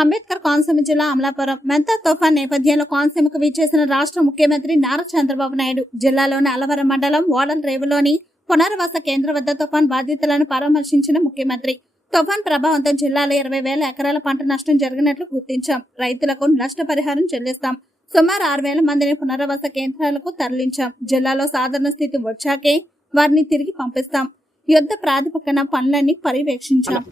అంబేద్కర్ కోనసీమ జిల్లా అమలాపురం. మెంతా తుఫాన్ నేపథ్యంలో కోనసీమకు విచ్చేసిన రాష్ట్ర ముఖ్యమంత్రి నారా చంద్రబాబు నాయుడు. జిల్లాలోని అలవరం మండలం ఓడల్ రేవులోని పునర్వాస కేంద్ర వద్ద తుఫాన్ బాధితులను పరామర్శించిన ముఖ్యమంత్రి. తుఫాన్ ప్రభావంతో జిల్లాలో ఇరవై వేల ఎకరాల పంట నష్టం జరిగినట్లు గుర్తించాం. రైతులకు నష్టపరిహారం చెల్లిస్తాం. సుమారు ఆరు వేల మందిని పునరావాస కేంద్రాలకు తరలించాం. జిల్లాలో సాధారణ స్థితి వచ్చాకే వారిని తిరిగి పంపిస్తాం. యుద్ధ ప్రాతిపక్కన పనులన్నీ పర్యవేక్షించాం.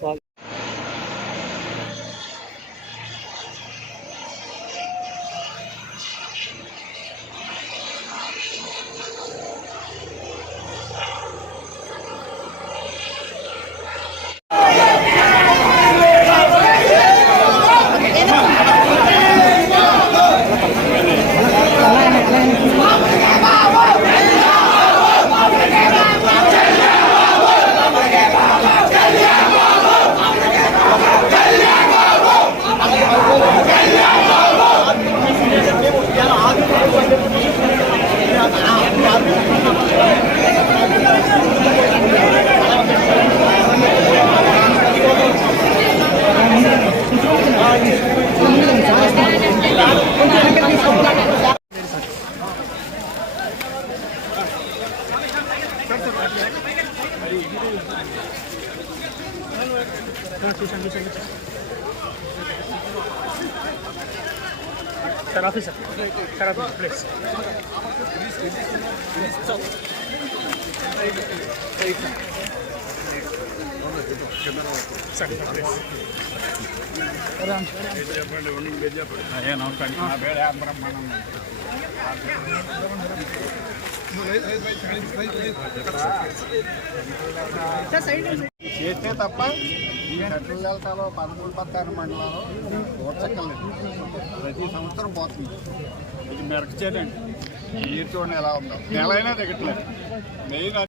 Sir officer sir officer please sir please నా పేరు యాం బ్రహ్మానందం చేస్తే తప్ప ఈ సెంట్రల్ పదమూడు పద్నాలుగు మండలాలు ఓర్చక్కర్లేదు ప్రతి సంవత్సరం పోతుంది. ఇది మెరక చేయండి నీరు చూడండి ఎలా ఉందో. నెలైనా దిగట్లేదు. మెయిన్